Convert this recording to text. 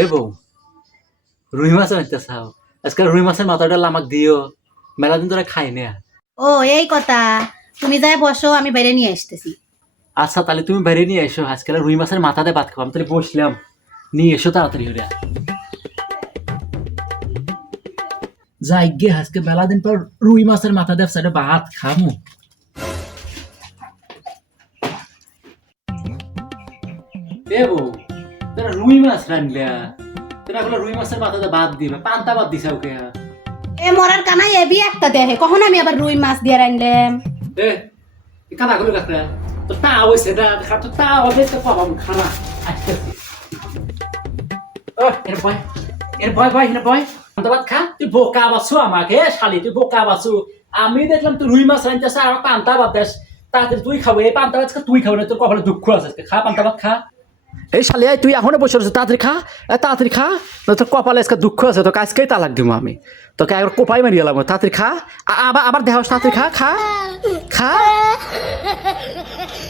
এ বউ, রুই মাছ আনতে চাও? আজকাল রুই মাছের মাথাটা আমাকে দিও, মেলা দিন ধরে খাই না। ও এই কথা, তুমি যাই বসো, আমি বাইরে নিয়ে আসতেছি। আচ্ছা তাহলে তুমি বাইরে নিয়ে এসো, আজকাল রুই মাছের মাথা দিয়ে ভাত খাবো। আমি তাহলে বসলাম, নিয়ে এসো তাড়াতাড়ি করে। যাই গে, আজকে মেলা দিন পর রুই মাছের মাথা দিয়ে সাইডে ভাত খামু। এ বউ, তোরা রুই মাছ রানলা, তোরা এখন রুই মাছের মাথা দিয়ে ভাত দিবে, পান্তা ভাত দিছে ওকে। এ মরার কানাই এবি একটা দেখে, কখন আমি আবার রুই মাছ দিয়ে রাখলাম। এ কাদা গুলো কাকড়া, তো তা হয়েছে না, তো তা হবে তো পাবাম খানা। এর ভয়, এর ভয় ভয়, এর ভয় পান্তা ভাত খা। তুই বোকা বাসু আমাকে, শালি তুই বোকা বাসু। আমি দেখলাম তুই রুই মাছ রানতেছে আর আমার পান্তা ভাত দেশ, তাড়াতাড়ি তুই খাবো। এই পান্তা ভাত তুই খাবো না, তোর কপালে দুঃখ আছে। খা পান্তা ভাত খা। এই শালি তুই এখনো বসে রয়েছে, তাড়াতাড়ি খা, তাড়াতাড়ি খা। তোর কপালে আজকে দুঃখ আছে, তোকে আজকেই তালাক দিব আমি। তোকে একবার কোপাই মারি গেলাম, তাড়াতাড়ি খা। আবার আবার দেহ, তাড়াতাড়ি খা, খা খা।